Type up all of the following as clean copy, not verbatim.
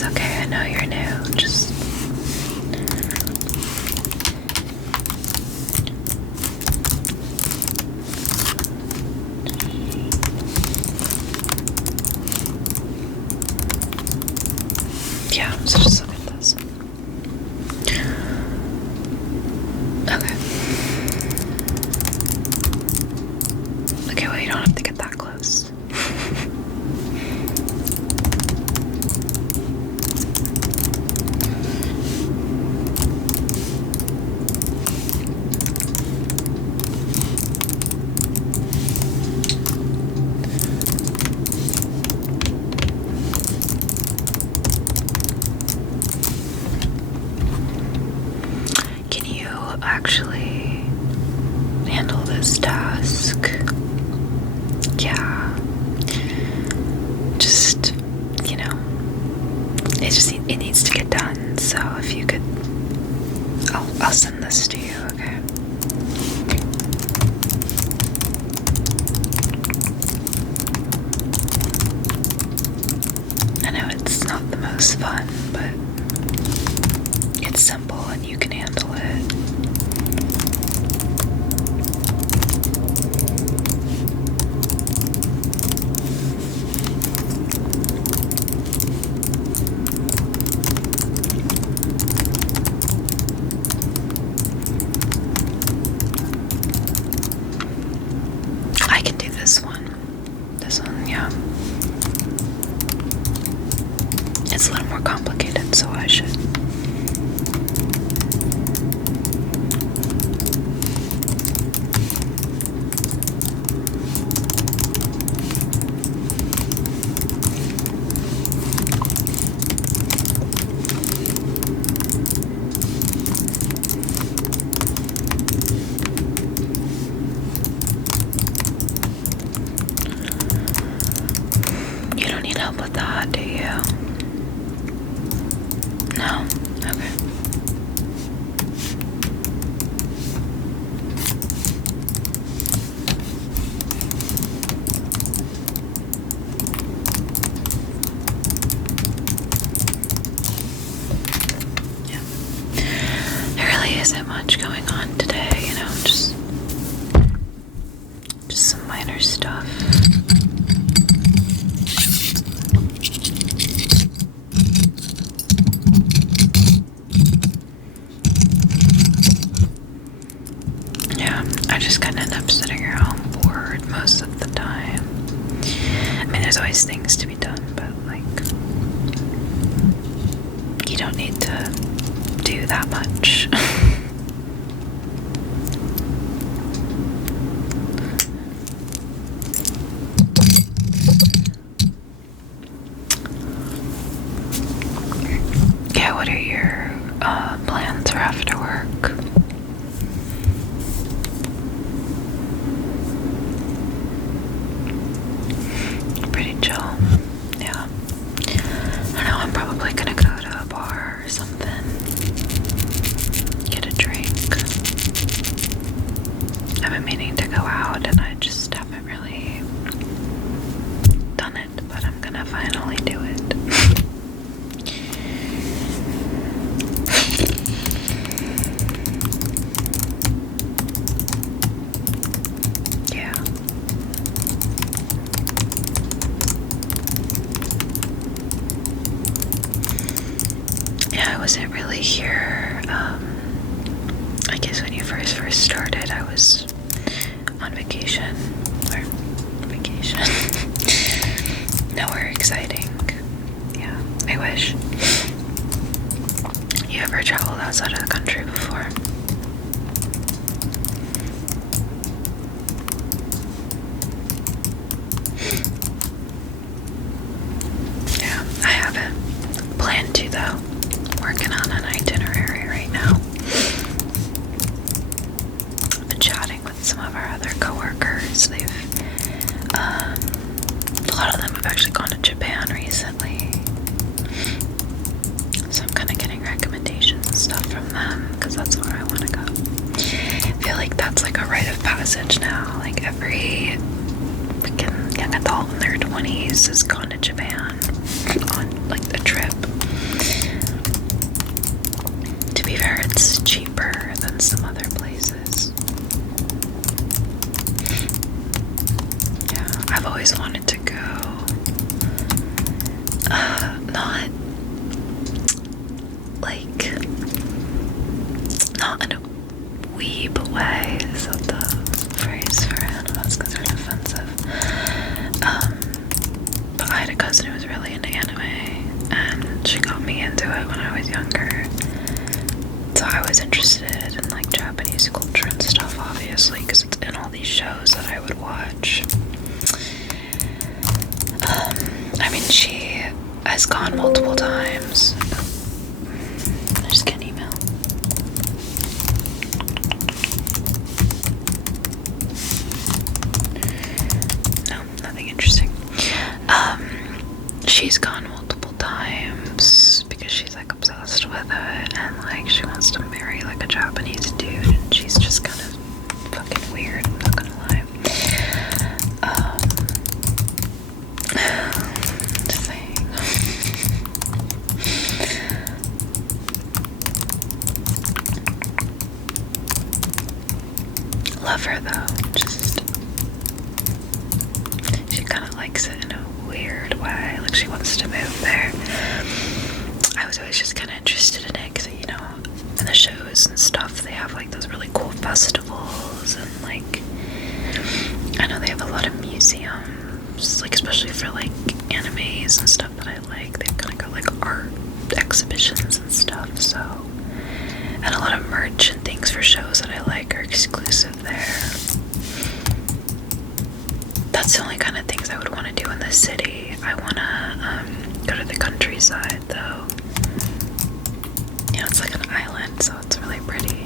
It's okay, I know you're new. Just yeah, so just look at this. Okay. Okay, well, you don't have to get that close. Can you actually handle this task? Yeah. Just, it needs to get done. So if you could, I'll send this to you, okay? I know it's not the most fun, but it's simple and you can handle it. I can do this one. This one, yeah. It's a little more complicated, so I should. You don't need help with that, do you? No? Okay. Yeah. There really isn't much going on today, just some minor stuff. I just kind of end up sitting around bored most of the time. I mean, there's always things to be done, but you don't need to do that much. Yeah, what are your plans for after work? Pretty chill. Yeah. I don't know, I'm probably gonna go to a bar or something. Get a drink. I've been meaning to go out and I just haven't really done it, but I'm gonna finally do it. Yeah, I wasn't really here. I guess when you first started, I was on vacation. Or vacation. Nowhere exciting. Yeah, I wish. You ever traveled outside of the country before? Yeah, I haven't. Planned to though. Working on an itinerary right now. I've been chatting with some of our other coworkers. A lot of them have actually gone to Japan recently. So I'm kind of getting recommendations and stuff from them because that's where I want to go. I feel like that's like a rite of passage now. Like every freaking young adult in their 20s has gone to Japan on like a trip. had a cousin who was really into anime, and she got me into it when I was younger. So I was interested in like Japanese culture and stuff, obviously, because it's in all these shows that I would watch. I mean, she has gone multiple times. I just get an email. No, nothing interesting. She's gone multiple times because she's like obsessed with it, and like she wants to marry like a Japanese dude, and she's just kind of fucking weird, I'm not gonna lie. Just saying. Love her though, just she kind of likes it in a weird way, like she wants to move there. I was always just kind of interested in it because, you know, in the shows and stuff, they have like those really cool festivals, and like I know they have a lot of museums, like especially for like animes and stuff that I like. They've kind of got like art exhibitions and stuff, so, and a lot of merch and things for shows that I like are exclusive there. That's the only kind of things I would want to do in the city. I want to go to the countryside though. Yeah, it's like an island, so it's really pretty.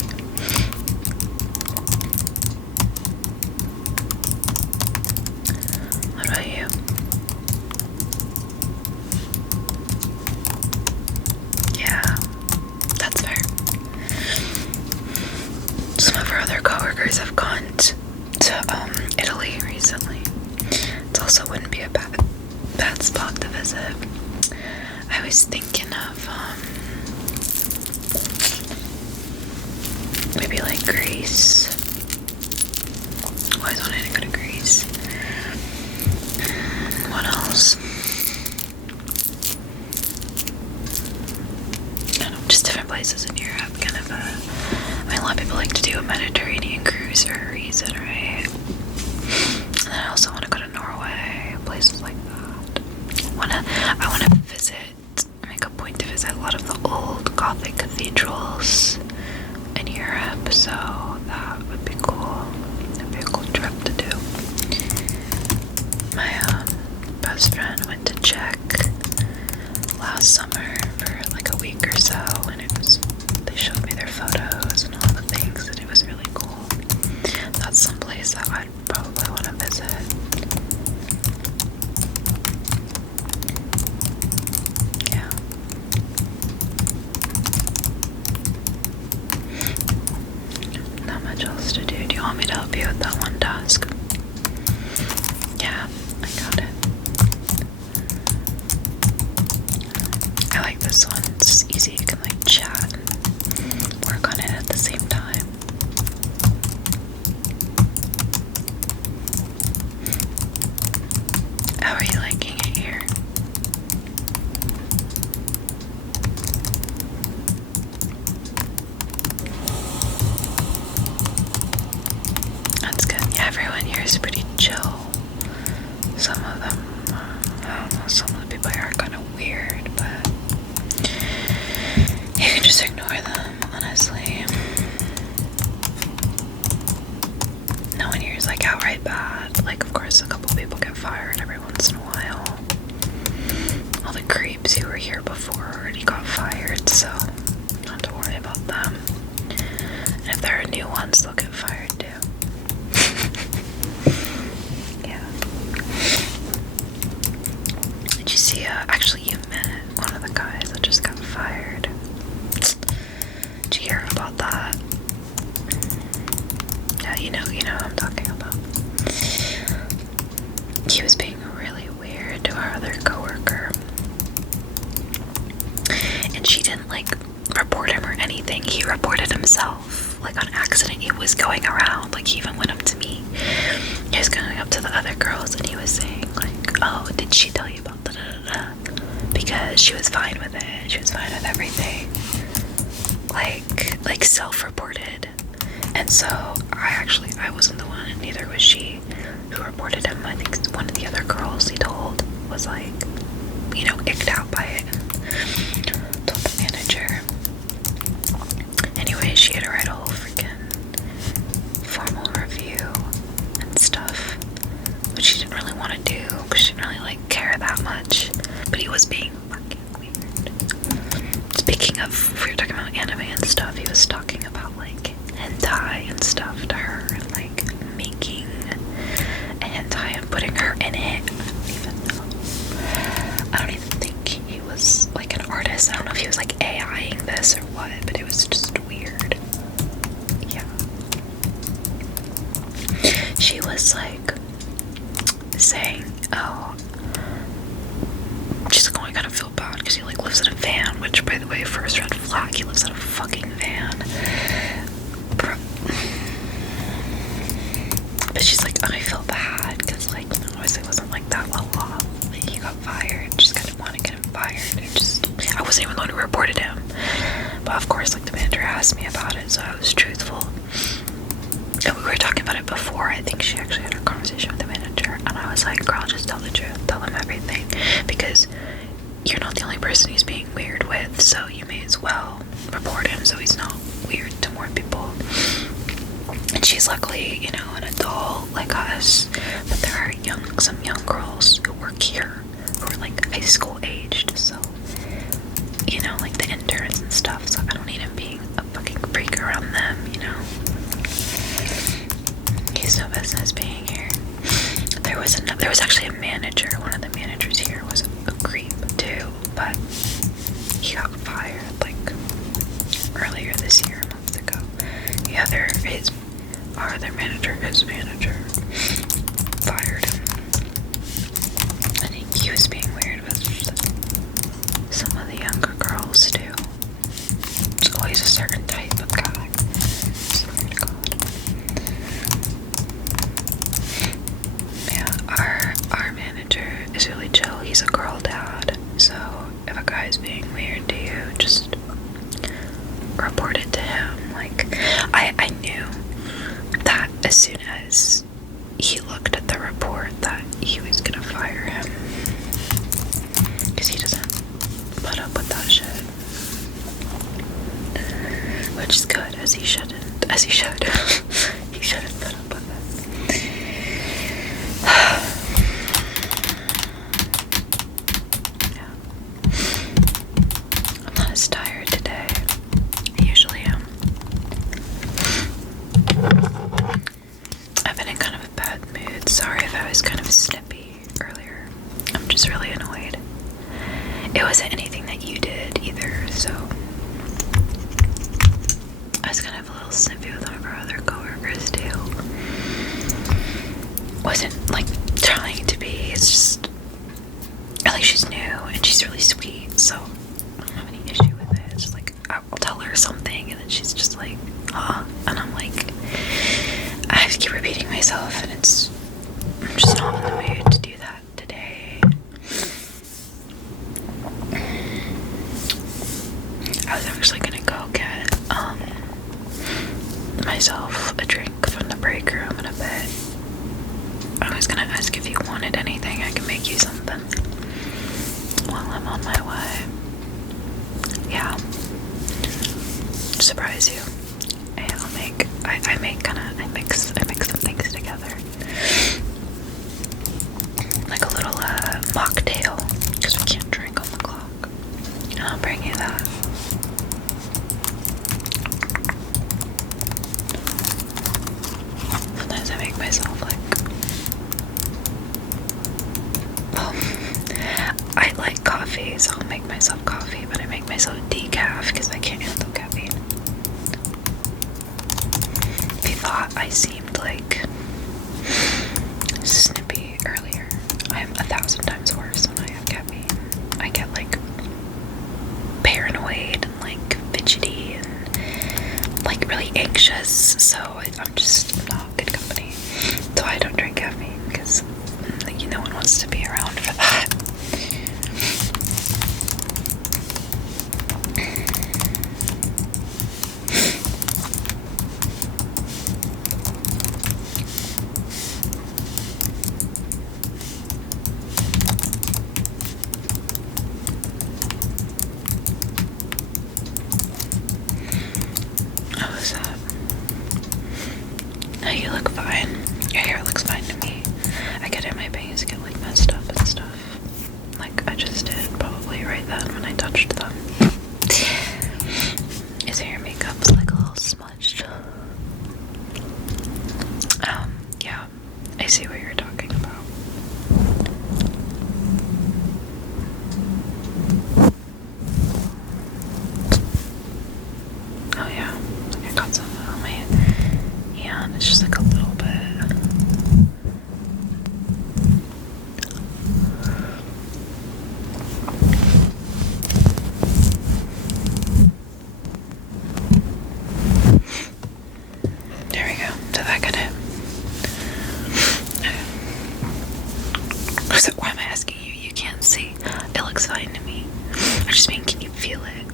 What about you? Yeah, that's fair. Some of our other coworkers have gone to Italy recently. It also wouldn't be a bad spot to visit. I was thinking of maybe like Greece. Always wanted to go to Greece. What else? I don't know, just different places in Europe. Kind of I mean, a lot of people like to do a Mediterranean cruise for a reason, right? And then I also want to go to Norway, places like that. I want to visit, make a point to visit a lot of the old Gothic cathedrals in Europe, so that would be cool. That'd be a cool trip to do. My best friend went to Czech last summer for like a week or so, and they showed me their photos and all the things, and it was really cool. That's some place that I'd probably want to visit. Yeah. Not much else to do. Do you want me to help you with that one task? Yeah, I got it. I like this one. It's easy. You can like chat and work on it at the same time. How are you liking it here? That's good. Yeah, everyone here is pretty chill. Some of them, I don't know, some of the people here are kind of weird, but you can just ignore them, honestly. No one here is like outright bad. Like, of course, a couple people get fired every once in a while. All the creeps who were here before already got fired, so not to worry about them. And if there are new ones, they'll get fired too. Yeah. Did you see, actually you met one of the guys that just got fired. Did you hear about that? Yeah, you know who I'm talking about. He was being really weird to our other coworker. And she didn't like report him or anything. He reported himself, like on accident. He was going around, like he even went up to me. He was going up to the other girls and he was saying like, oh, did she tell you about da da da da? Because she was fine with it. She was fine with everything. Like self-reported. And so I wasn't the one, and neither was she, who reported him. I think one of the other girls he told was like, icked out by it and told the manager. Anyway, she had to write a whole freaking formal review and stuff, which she didn't really want to do because she didn't really care that much. But he was being fucking weird. Speaking of, we were talking about anime and stuff, he was talking about hentai and stuff to her, and making a hentai and putting her in it. I don't even think he was an artist. I don't know if he was AIing this or what, but it was just weird. Yeah. She was saying, oh, she's I kind of feel bad because he lives in a van, which, by the way, first red flag, he lives in a fucking van. But she's like, oh, I feel bad because obviously wasn't that well off. He got fired. Just kind of want to get him fired. I wasn't even the one who reported him, but of course the manager asked me about it, so I was truthful. And we were talking about it before. I think she actually had a conversation with the manager, and I was like, girl, just tell the truth, tell him everything, because you're not the only person he's being weird with, so you may as well report him so he's not weird to more people. And she's luckily, an adult like us, but there are some young girls who work here who are high school aged, so the interns and stuff, so I don't need him being a fucking freak around them, He's no business being here. There was actually a manager. One of the managers here was a creep too, but he got fired earlier this year, a month ago. Our other manager, his manager, fired him. I think he was being weird with some of the younger girls too. There's always a certain type of guy. I swear to God. Yeah, our manager is really chill. He's a girl dad, so if a guy's being weird to you, just report it to him. I knew that as soon as he looked at the report that he was gonna fire him, because he doesn't put up with that shit, which is good, as he should. He shouldn't put up with it. Yeah. I'm not as tired today. I usually am. I've been in kind of a bad mood. Sorry if I was kind of snippy earlier. I'm just really annoyed. It wasn't anything that you did either, so I was kind of a little snippy with one of our other coworkers too. Wasn't trying to be. It's just she's new and she's really sweet, so I don't have any issue with it. It's just I'll tell her something and then she's just huh? And I'm I have to keep repeating myself, and I'm just not in the mood to do that today. I was actually gonna go get myself a drink from the break room in a bit. I was gonna ask if you wanted anything. I can make you something while I'm on my way. Yeah. Surprise you. And I mix some things together. Like a little mocktail, because we can't drink on the clock. And I'll bring you that. Sometimes I make myself I like coffee, so I'll make myself coffee, but I make myself decaf because I can't handle caffeine. If you thought I seemed snippy earlier, I'm 1,000 times worse when I have caffeine. I get paranoid and fidgety and really anxious, so I'm just not good company. So I don't drink caffeine because no one wants to be around for that. like I just did probably right then when I touched them. Is your makeup's like a little smudged? Yeah, I see what you're talking about. Oh yeah, I got some on my hand. It's just like a little bit. There we go. Did that get it? So why am I asking you? You can't see. It looks fine to me. I just mean, can you feel it?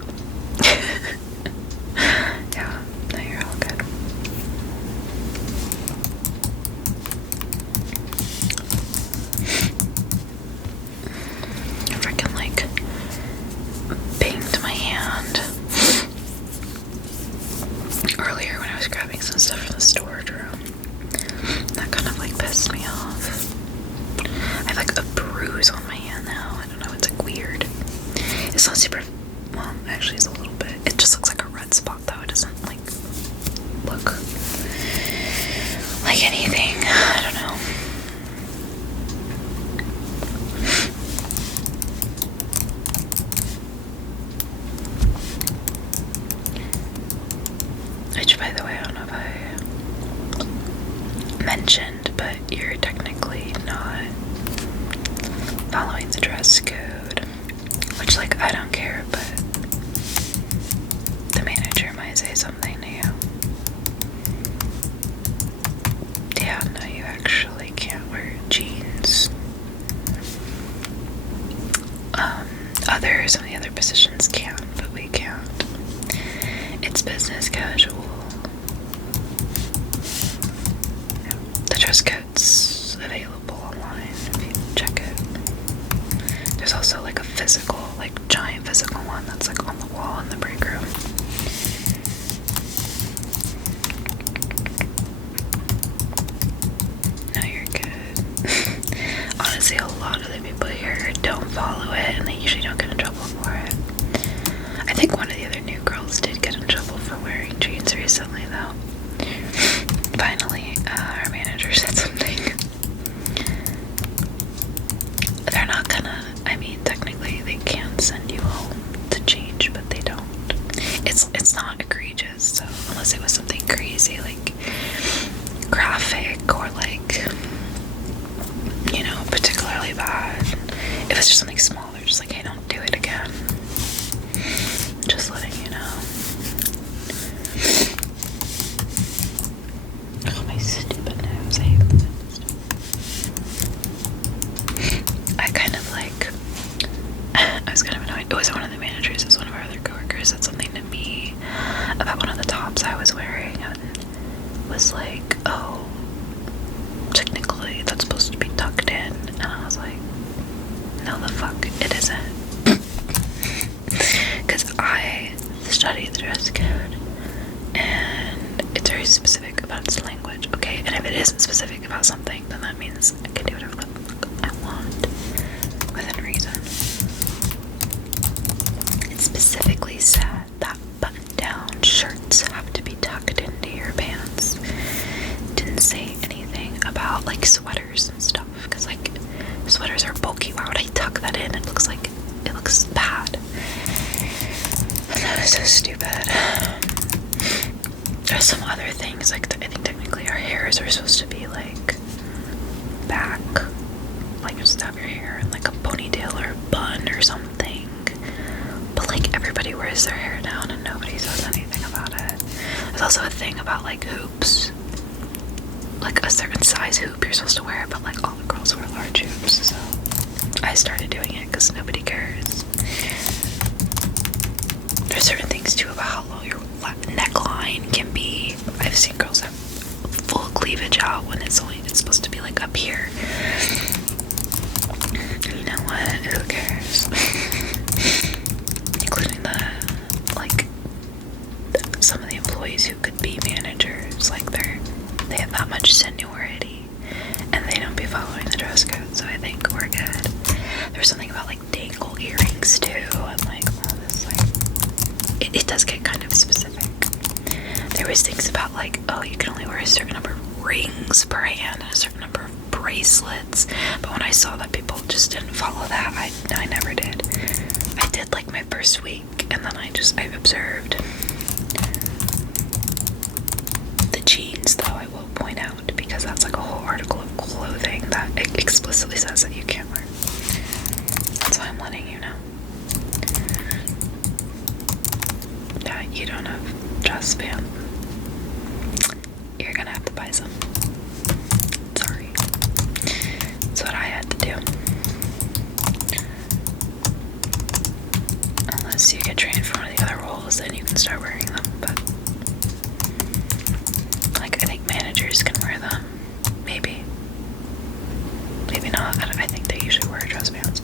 Yeah, no, you're all good. I freaking like banged my hand earlier when I was grabbing some stuff from the storage room. That kind of like pissed me off. I have like a bruise on my hand now. I don't know, it's like weird. It's not super, well, actually it's a little bit. It just looks like a red spot though. It doesn't like look like anything. I don't know. Which, by the way, I don't know if I mentioned, but you're technically not following the dress code. Which, like, I don't care, but the manager might say something to you. Yeah, no, you actually can't wear jeans. Some of the other positions can, but we can't. It's business casual. Yeah. The dress code's available online if you check it. There's also like a physical, like giant physical one that's like on the wall in the break room. No, you're good. Honestly, a lot of the people here don't follow it and they usually don't get in trouble for it. I think one of the other new girls did get in trouble for wearing jeans recently though. Finally, our manager said something. They're not gonna, I mean, technically they can send you home to change, but they don't. It's not egregious, so unless it was something crazy like graphic or like, you know, particularly bad. If it's just something small, they're just like, hey, don't do it again. Just letting you know. Oh, my stupid nose. I hate I kind of like, I was kind of annoyed. It was one of the managers, it was one of our other coworkers, said something to me about one of the tops I was wearing and was like, oh, technically that's supposed to be tucked in. And I was like, no, the fuck, it isn't. Because I studied the dress code and it's very specific about its language, okay? And if it isn't specific about something, then that means I can do whatever the fuck I want within reason. It specifically said that button-down shirts have to be tucked into your pants. Didn't say anything about like sweaters and stuff, because like sweaters are bulky. Why would I tuck that in? It looks bad. And that was so stupid. There's some other things, like I think technically our hairs are supposed to be like back, like just have your hair in like a ponytail or a bun or something. But like everybody wears their hair down and nobody says anything about it. There's also a thing about like hoops. Like a certain size hoop you're supposed to wear, but like all the girls wear large hoops, so I started doing it because nobody cares. There's certain things too about how low your neckline can be. I've seen girls have full cleavage out when it's supposed to be like up here. You know what? Who cares? Including some of the employees who could be managers, like they have that much seniority and they don't be following the dress code, so I think we're good. There was something about like dangle earrings too, and like all this like it does get kind of specific. There was things about like, oh, you can only wear a certain number of rings per hand and a certain number of bracelets. But when I saw that people just didn't follow that, I never did. I did like my first week, and then I observed. The jeans, though, I will point out, because that's like a whole article of clothing that explicitly says that you can't wear. That's why I'm letting you know. Yeah, you don't have dress pants. You're gonna have to buy some. Sorry. That's what I had to do. Unless you get trained for one of the other roles, then you can start wearing them, but like, I think managers can wear them. Maybe. Maybe not. I think they usually wear dress pants.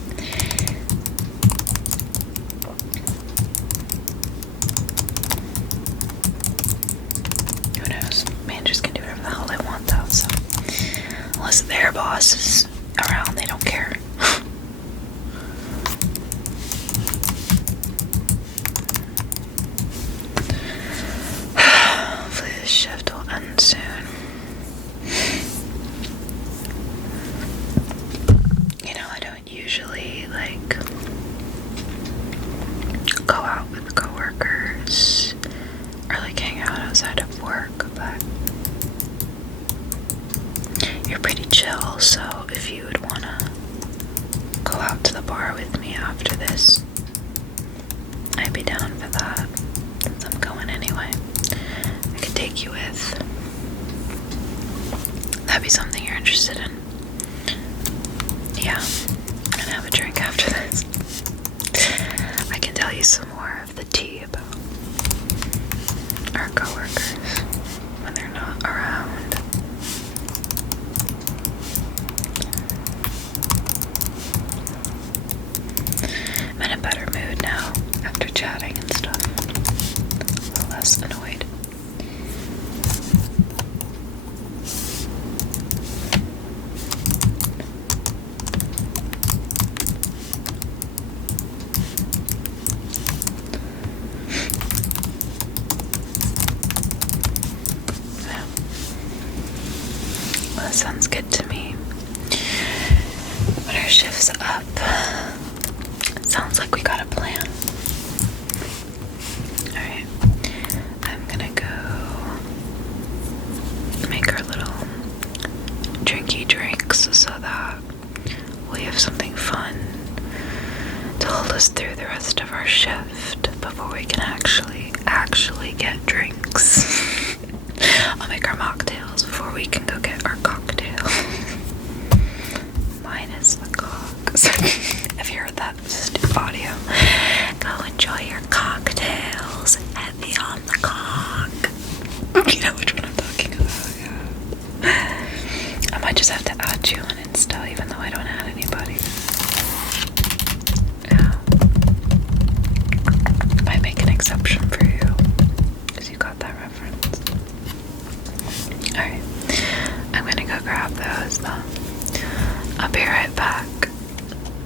Who knows? Managers can do whatever the hell they want, though, so unless their boss is around, they don't care. Hopefully this shift will end soon. You know, I don't usually like go out with coworkers or like hang out outside of work, but you're pretty chill, so if you would wanna go out to the bar with me after this, I'd be down for that, since I'm going anyway. I could take you with. That'd be something you're interested in. Yeah, I'm gonna have a drink after this. I can tell you some more of the tea about our coworkers when they're not around. I'm in a better mood now after chatting and stuff. A little less annoyed. Well, that sounds good to me. When our shift's up, it sounds like we got a plan. Alright, I'm gonna go make our little drinky drinks so that we have something fun to hold us through the rest of our shift before we can actually get drinks. I'll make our mocktails before we can go get our cocktail. Minus the cocks. If you heard that, this is audio. Go enjoy your cocktails. Heavy on the cock. You know which one I'm talking about, yeah. I might just have to add you on Insta, even though I don't add anybody. Yeah. Might make an exception for you, because you got that reference. Alright. I'm gonna go grab those, though. I'll be right back.